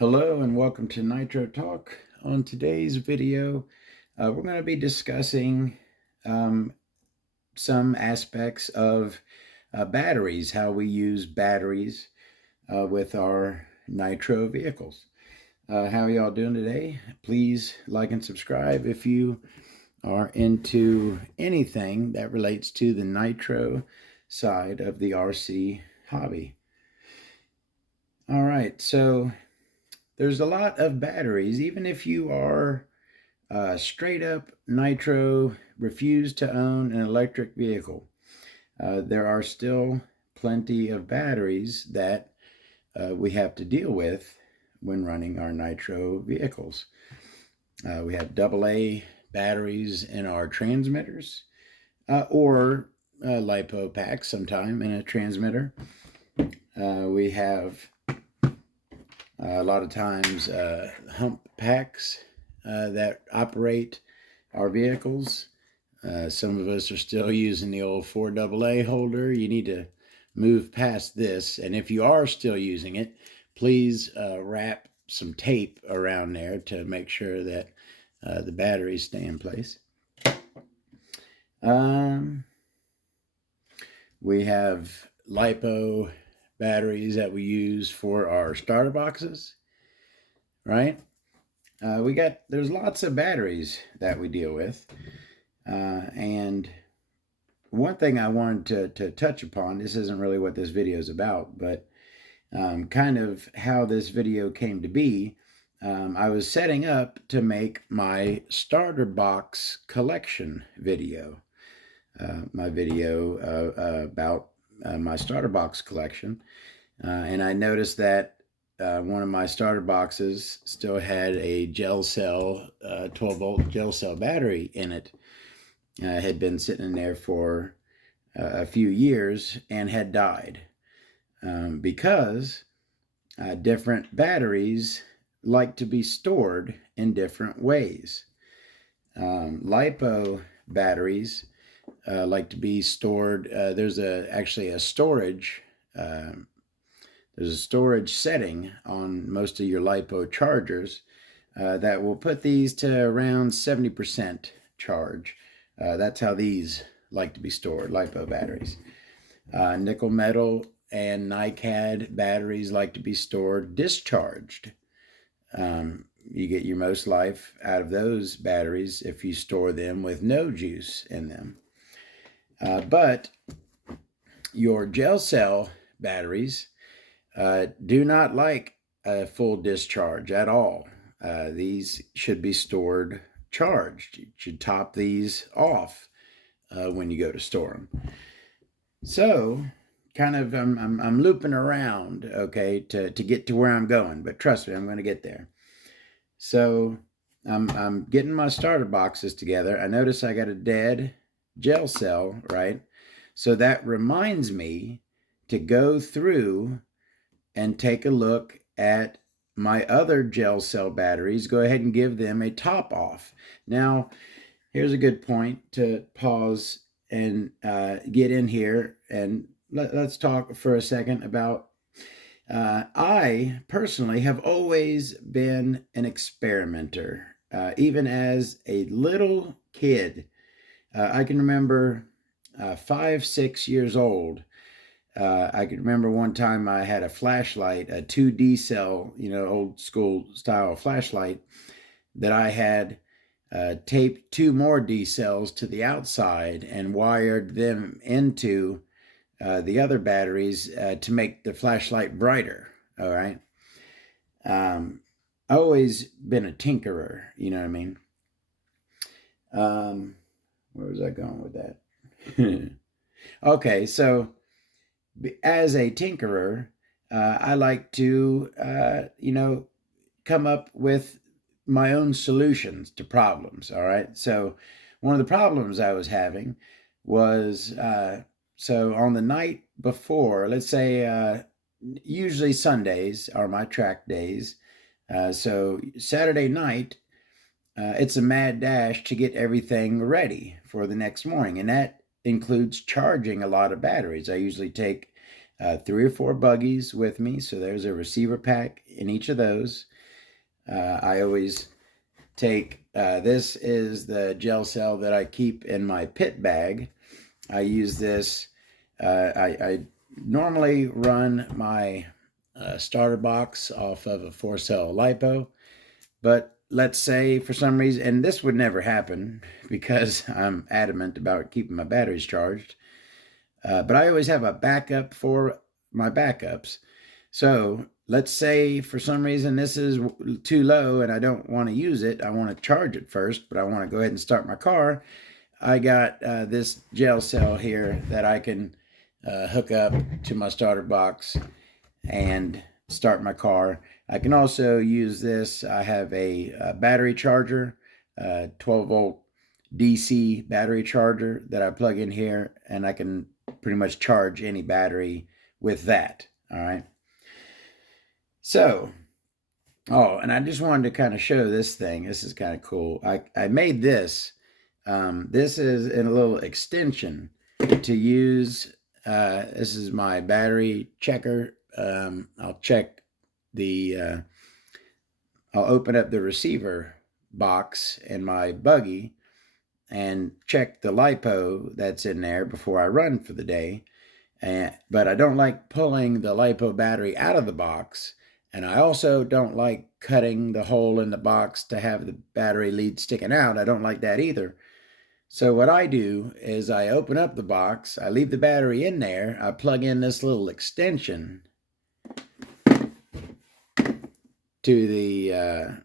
Hello and welcome to Nitro Talk. On today's video, we're going to be discussing um, some aspects of batteries, how we use batteries with our Nitro vehicles. How are y'all doing today? Please like and subscribe if you are into anything that relates to the Nitro side of the RC hobby. All right, so there's a lot of batteries, even if you are straight up Nitro, refuse to own an electric vehicle. There are still plenty of batteries that we have to deal with when running our Nitro vehicles. We have AA batteries in our transmitters or LiPo packs sometime in a transmitter. We have a lot of times hump packs that operate our vehicles. Some of us are still using the old 4AA holder. You need to move past this. And if you are still using it, please wrap some tape around there to make sure that the batteries stay in place. We have LiPo batteries that we use for our starter boxes, right? There's lots of batteries that we deal with. And one thing I wanted to touch upon, this isn't really what this video is about, but kind of how this video came to be. I was setting up to make my starter box collection video. My video about my starter box collection. And I noticed that one of my starter boxes still had a gel cell, 12-volt gel cell battery in it. Had been sitting in there for a few years and had died because different batteries like to be stored in different ways. LiPo batteries like to be stored. There's actually a storage. There's a storage setting on most of your LiPo chargers that will put these to around 70% charge. That's how these like to be stored, LiPo batteries. Nickel metal and NiCad batteries like to be stored discharged. You get your most life out of those batteries if you store them with no juice in them. But your gel cell batteries do not like a full discharge at all. These should be stored charged. You should top these off when you go to store them. So, kind of, I'm looping around, okay, to get to where I'm going. But trust me, I'm going to get there. So, I'm getting my starter boxes together. I notice I got a dead gel cell, right? So that reminds me to go through and take a look at my other gel cell batteries. Go ahead and give them a top off. Now, here's a good point to pause and get in here and let's talk for a second about I personally have always been an experimenter. Even as a little kid, I can remember 5, 6 years old. I could remember one time I had a flashlight, a 2D cell, old school style flashlight that I had taped 2 more D cells to the outside and wired them into the other batteries to make the flashlight brighter. All right. Always been a tinkerer, you know what I mean? Where was I going with that? Okay, so as a tinkerer, I like to, come up with my own solutions to problems. All right. So one of the problems I was having was so on the night before, let's say, usually Sundays are my track days. So Saturday night, it's a mad dash to get everything ready for the next morning. And that includes charging a lot of batteries. I usually take 3 or 4 buggies with me. So there's a receiver pack in each of those. I always take, this is the gel cell that I keep in my pit bag. I use this, I normally run my starter box off of a 4-cell LiPo, but let's say for some reason, and this would never happen because I'm adamant about keeping my batteries charged, but I always have a backup for my backups. So let's say for some reason this is too low and I don't want to use it. I want to charge it first, but I want to go ahead and start my car. I got this gel cell here that I can hook up to my starter box and start my car. I can also use this. I have a battery charger, 12 volt DC battery charger that I plug in here, and I can pretty much charge any battery with that. All right. So, oh, and I just wanted to kind of show this thing. This is kind of cool. I made this. This is in a little extension to use. This is my battery checker. I'll check the, I'll open up the receiver box in my buggy and check the LiPo that's in there before I run for the day. But I don't like pulling the LiPo battery out of the box. And I also don't like cutting the hole in the box to have the battery lead sticking out. I don't like that either. So what I do is I open up the box, I leave the battery in there, I plug in this little extension to the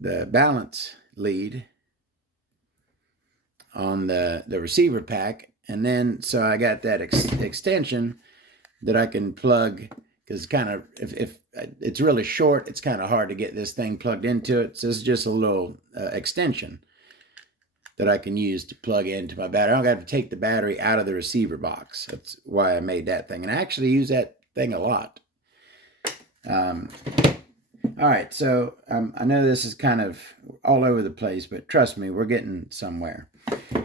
balance lead on the receiver pack, and then so I got that extension that I can plug, because kind of if it's really short, it's kind of hard to get this thing plugged into it. So it's just a little extension that I can use to plug into my battery. I don't have to take the battery out of the receiver box. That's why I made that thing, and I actually use that thing a lot. All right, so I know this is kind of all over the place, but trust me, we're getting somewhere.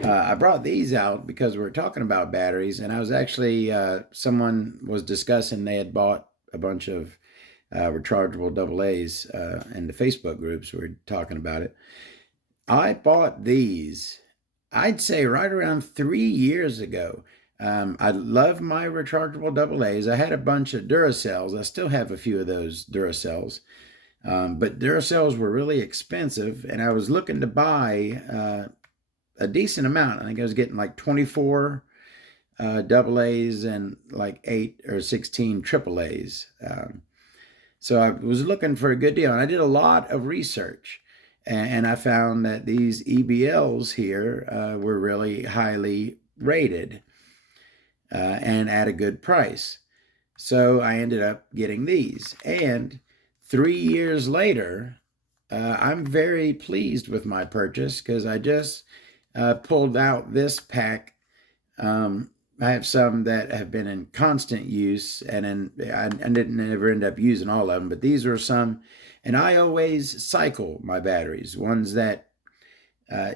I brought these out because we're talking about batteries, and I was actually, someone was discussing, they had bought a bunch of rechargeable AA's in the Facebook groups. We were talking about it. I bought these, I'd say right around 3 years ago. I love my rechargeable AA's. I had a bunch of Duracells. I still have a few of those Duracells. But Duracells were really expensive, and I was looking to buy a decent amount. I think I was getting like 24 AA's and like 8 or 16 AA's. So I was looking for a good deal, and I did a lot of research. And I found that these EBLs here were really highly rated and at a good price. So I ended up getting these. And 3 years later, I'm very pleased with my purchase because I just pulled out this pack. I have some that have been in constant use, and I didn't ever end up using all of them, but these were some. And I always cycle my batteries. Ones that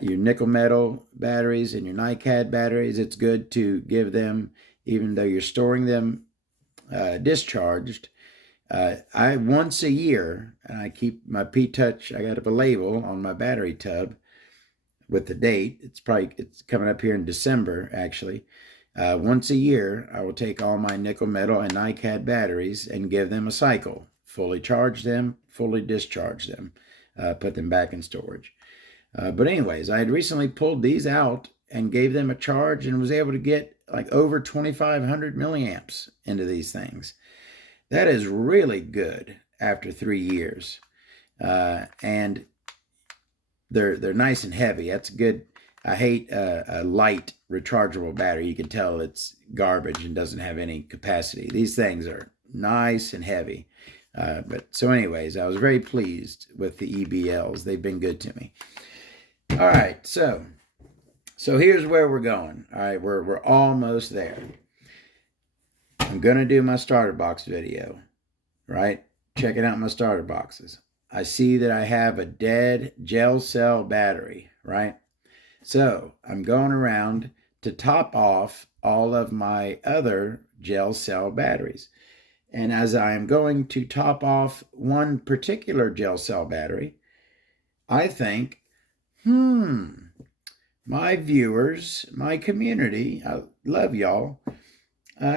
your nickel metal batteries and your NiCad batteries, it's good to give them, even though you're storing them discharged. I once a year, and I keep my P-Touch, I got up a label on my battery tub with the date. It's coming up here in December, actually. Once a year, I will take all my nickel metal and NiCad batteries and give them a cycle. Fully charge them, fully discharge them, put them back in storage. But anyways, I had recently pulled these out and gave them a charge and was able to get like over 2,500 milliamps into these things. That is really good after 3 years. And they're nice and heavy. That's good. I hate a light rechargeable battery. You can tell it's garbage and doesn't have any capacity. These things are nice and heavy. But so anyways, I was very pleased with the EBLs. They've been good to me. All right, so here's where we're going. All right, we're almost there. I'm gonna do my starter box video, right? Checking out my starter boxes. I see that I have a dead gel cell battery, right? So I'm going around to top off all of my other gel cell batteries. And as I am going to top off one particular gel cell battery, I think, my viewers, my community, I love y'all,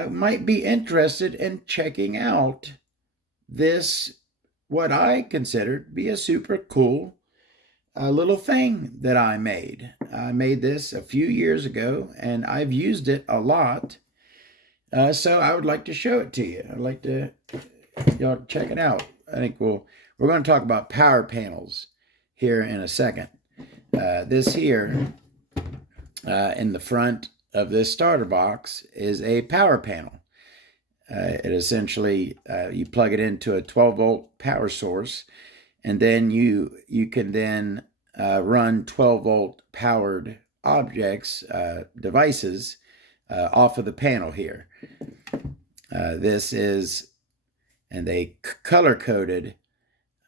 might be interested in checking out this, what I consider to be a super cool little thing that I made. I made this a few years ago and I've used it a lot. So I would like to show it to you. I'd like to y'all check it out. I think we're going to talk about power panels here in a second. This here in the front of this starter box is a power panel. It essentially, you plug it into a 12-volt power source, and then you can then run 12-volt powered objects, devices, off of the panel here. This is, and they color-coded,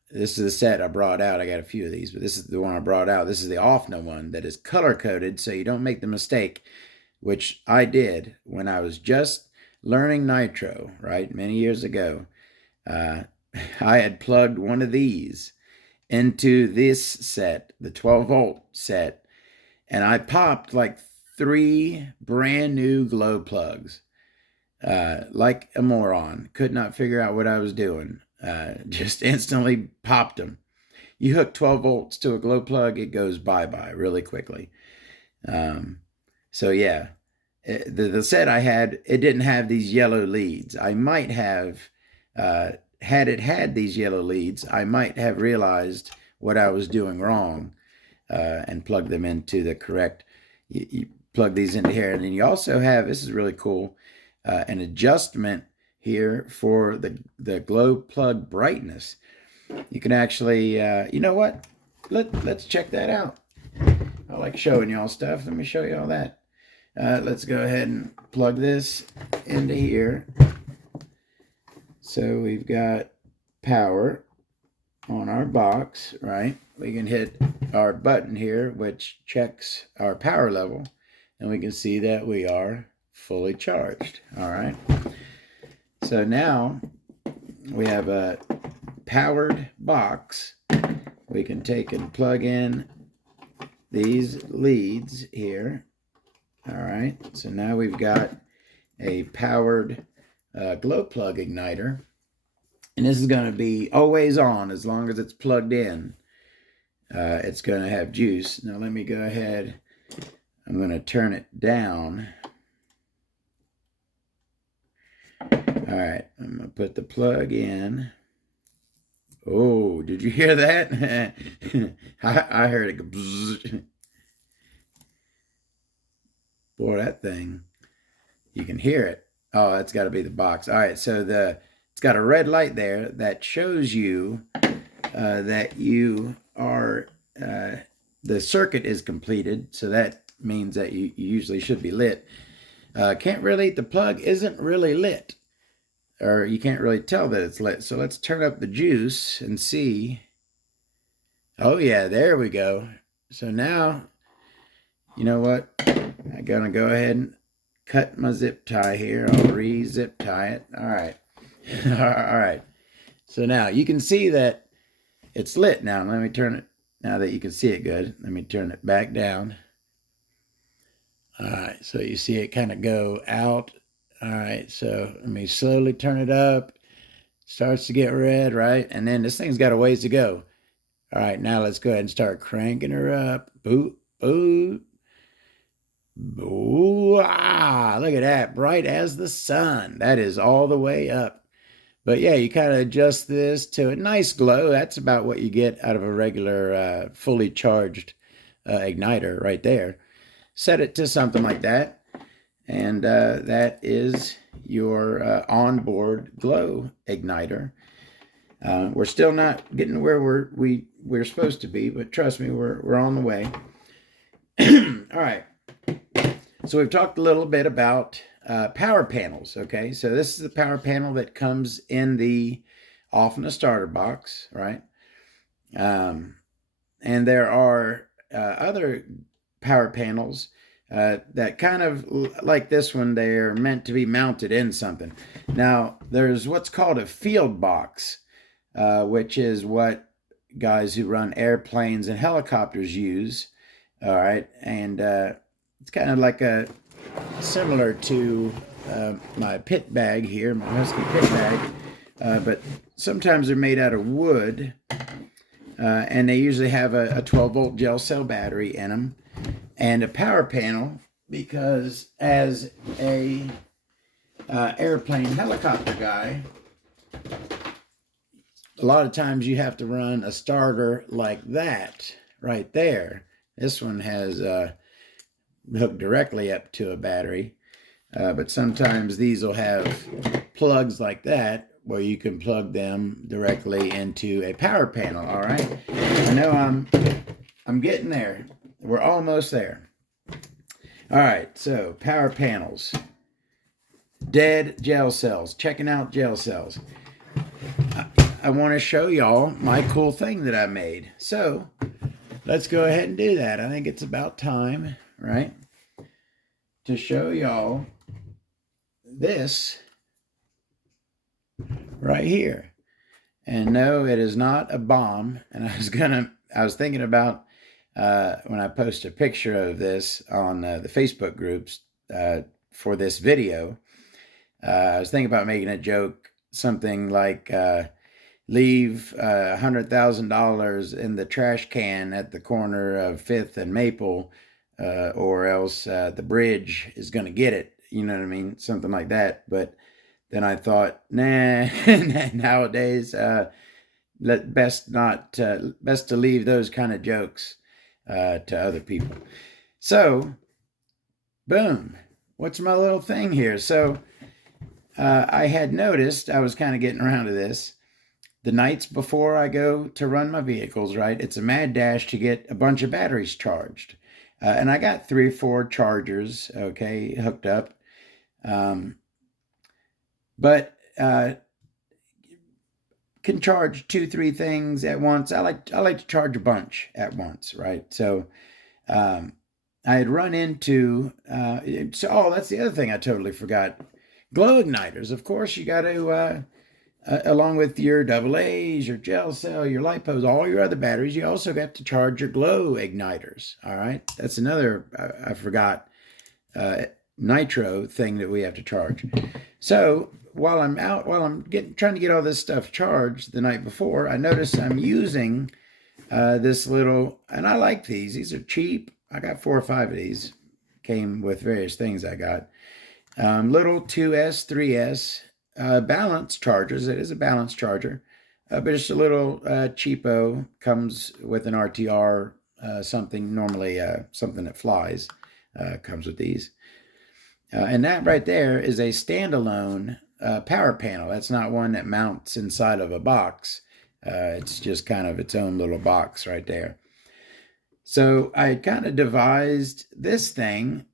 this is the set I brought out. I got a few of these, but this is the one I brought out. This is the OFNA one that is color-coded, so you don't make the mistake, which I did when I was just learning Nitro, right, many years ago. I had plugged one of these into this set, the 12-volt set, and I popped like 3 brand new glow plugs. Like a moron. Could not figure out what I was doing. Just instantly popped them. You hook 12 volts to a glow plug, it goes bye-bye really quickly. So yeah, the set I had, it didn't have these yellow leads. I might have, had it had these yellow leads, I might have realized what I was doing wrong and plugged them into the correct, you plug these into here. And then you also have, this is really cool, an adjustment here for the glow plug brightness. You can actually, you know what? Let's check that out. I like showing y'all stuff. Let me show you all that. Let's go ahead and plug this into here. So we've got power on our box, right? We can hit our button here, which checks our power level, and we can see that we are fully charged. All right. So now we have a powered box. We can take and plug in these leads here. All right. So now we've got a powered glow plug igniter. And this is going to be always on as long as it's plugged in. It's going to have juice. Now let me go ahead. I'm going to turn it down. All right, I'm going to put the plug in. Oh, did you hear that? I heard it go bzzz. Boy, that thing, you can hear it. Oh, that's got to be the box. All right, so it's got a red light there that shows you that you are, the circuit is completed, so that means that you usually should be lit. Can't really, the plug isn't really lit, or you can't really tell that it's lit. So let's turn up the juice and see. Oh yeah, there we go. So now, you know what? I'm gonna go ahead and cut my zip tie here. I'll re-zip tie it. All right. All right. So now you can see that it's lit now. Let me turn it, now that you can see it good, let me turn it back down. All right, so you see it kind of go out. All right, so let me slowly turn it up. Starts to get red, right? And then this thing's got a ways to go. All right, now let's go ahead and start cranking her up. Boop, boop. Ooh, ah, look at that, bright as the sun. That is all the way up. But yeah, you kind of adjust this to a nice glow. That's about what you get out of a regular fully charged igniter right there. Set it to something like that, and that is your onboard glow igniter. We're still not getting where we're supposed to be, but trust me, we're on the way. All right. So we've talked a little bit about power panels. Okay, so this is the power panel that comes in the OFNA starter box, right? And there are other power panels that kind of like this one, they're meant to be mounted in something. Now, there's what's called a field box, which is what guys who run airplanes and helicopters use. All right, and it's kind of like a similar to my pit bag here, my Husky pit bag, but sometimes they're made out of wood, and they usually have a 12-volt gel cell battery in them and a power panel, because as a airplane helicopter guy, a lot of times you have to run a starter like that right there. This one has hooked directly up to a battery, but sometimes these will have plugs like that where you can plug them directly into a power panel. All right, I know I'm getting there. We're almost there. All right, so power panels, dead gel cells, checking out gel cells. I want to show y'all my cool thing that I made. So let's go ahead and do that. I think it's about time, right, to show y'all this right here. And no, it is not a bomb. And I was thinking about when I post a picture of this on the Facebook groups for this video, I was thinking about making a joke, something like leave $100,000 in the trash can at the corner of 5th and Maple, or else the bridge is going to get it. You know what I mean? Something like that. But then I thought, nah, nowadays, best to leave those kind of jokes to other people. So, boom. What's my little thing here? So, I had noticed, I was kind of getting around to this, the nights before I go to run my vehicles, right? It's a mad dash to get a bunch of batteries charged. And I got 3 or 4 chargers, okay, hooked up. But can charge 2, 3 things at once. I like to charge a bunch at once, right? So I had run into that's the other thing I totally forgot. Glow igniters. Of course, you got to along with your AA's, your gel cell, your lipos, all your other batteries, you also got to charge your glow igniters. All right, that's another I forgot Nitro thing that we have to charge. So while I'm trying to get all this stuff charged the night before, I noticed I'm using this little, and I like these. These are cheap. I got 4 or 5 of these. Came with various things I got. Little 2S, 3S balance chargers. It is a balance charger, but it's a little cheapo. Comes with an RTR, something normally something that flies. Comes with these. And that right there is a standalone power panel. That's not one that mounts inside of a box. It's just kind of its own little box right there. So I kind of devised this thing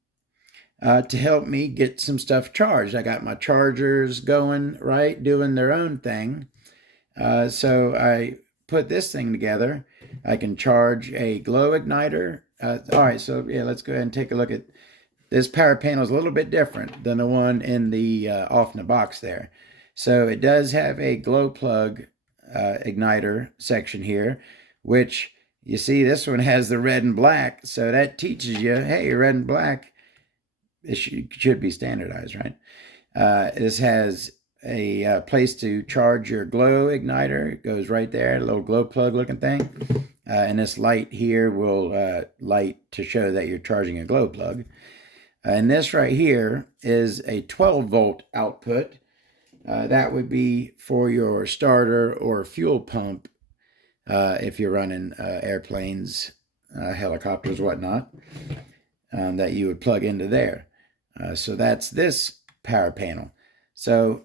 to help me get some stuff charged. I got my chargers going, right, doing their own thing. So I put this thing together. I can charge a glow igniter. All right, so yeah, let's go ahead and take a look at this power panel. Is a little bit different than the one in the off in the box there. So it does have a glow plug igniter section here, which you see this one has the red and black. So that teaches you, hey, red and black, it should be standardized, right? This has a place to charge your glow igniter. It goes right there, a little glow plug looking thing. And this light here will light to show that you're charging a glow plug. And this right here is a 12-volt output. That would be for your starter or fuel pump if you're running airplanes, helicopters, whatnot, that you would plug into there. So that's this power panel. So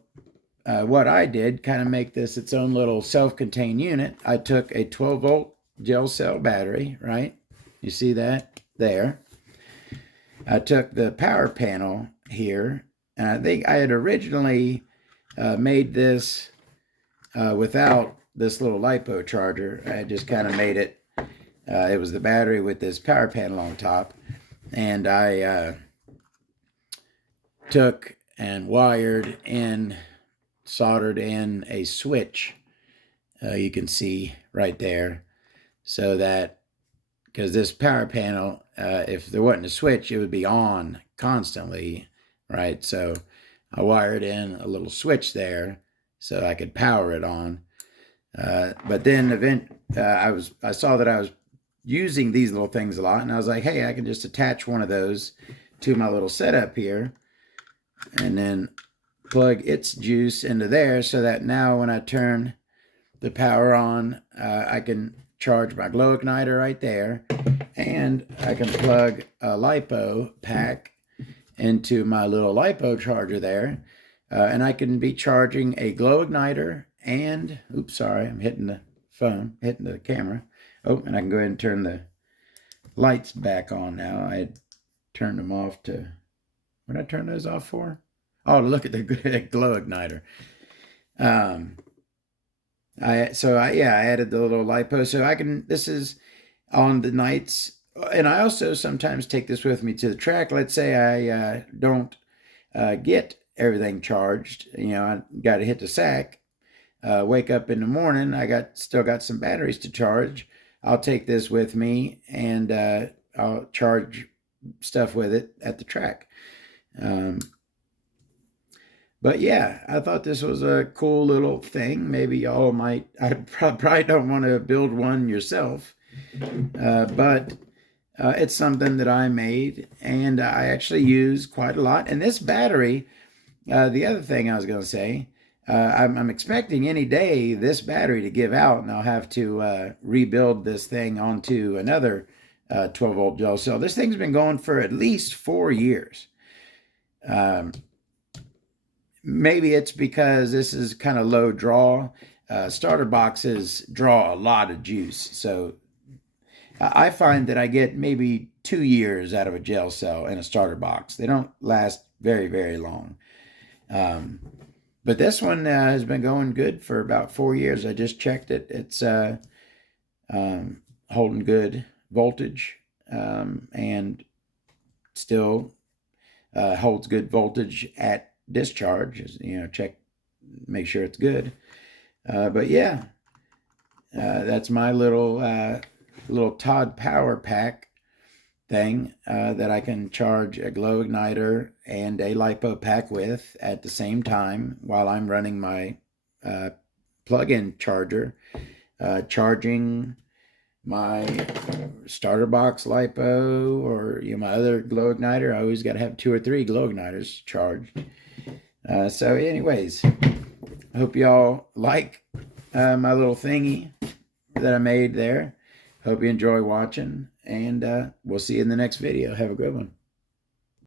what I did, kind of make this its own little self-contained unit, I took a 12-volt gel cell battery, right? You see that there. I took the power panel here, and I think I had originally made this without this little LiPo charger. I just kind of made it. It was the battery with this power panel on top. and I took and wired in, soldered in a switch. You can see right there, so that because this power panel, if there wasn't a switch, it would be on constantly, right? So I wired in a little switch there so I could power it on. But then I saw that I was using these little things a lot, and I was like, hey, I can just attach one of those to my little setup here, and then plug its juice into there, so that now when I turn the power on, I can charge my glow igniter right there, and I can plug a LiPo pack into my little LiPo charger there, and I can be charging a glow igniter and, oops, sorry, I'm hitting the phone, hitting the camera. Oh, and I can go ahead and turn the lights back on now. I had turned them off to, what did I turn those off for? Oh, to look at the glow igniter. I added the little LiPo, so I can, this is on the nights, and I also sometimes take this with me to the track. Let's say I don't get everything charged, I got to hit the sack, wake up in the morning, still got some batteries to charge. I'll take this with me, and I'll charge stuff with it at the track. But yeah, I thought this was a cool little thing. Maybe y'all might, I probably don't want to build one yourself, but it's something that I made and I actually use quite a lot. And this battery, the other thing I was going to say, I'm expecting any day this battery to give out, and I'll have to rebuild this thing onto another 12-volt gel cell. This thing's been going for at least 4 years. Maybe it's because this is kind of low draw. Starter boxes draw a lot of juice. So I find that I get maybe 2 years out of a gel cell in a starter box. They don't last very, very long. But this one has been going good for about 4 years. I just checked it. It's holding good voltage, and still holds good voltage at discharge. Check, make sure it's good. But yeah, that's my little Todd power pack thing that I can charge a glow igniter and a LiPo pack with at the same time while I'm running my plug-in charger, charging my starter box LiPo or my other glow igniter. I always got to have 2 or 3 glow igniters charged. So anyways, I hope y'all like my little thingy that I made there. Hope you enjoy watching, and we'll see you in the next video. Have a good one.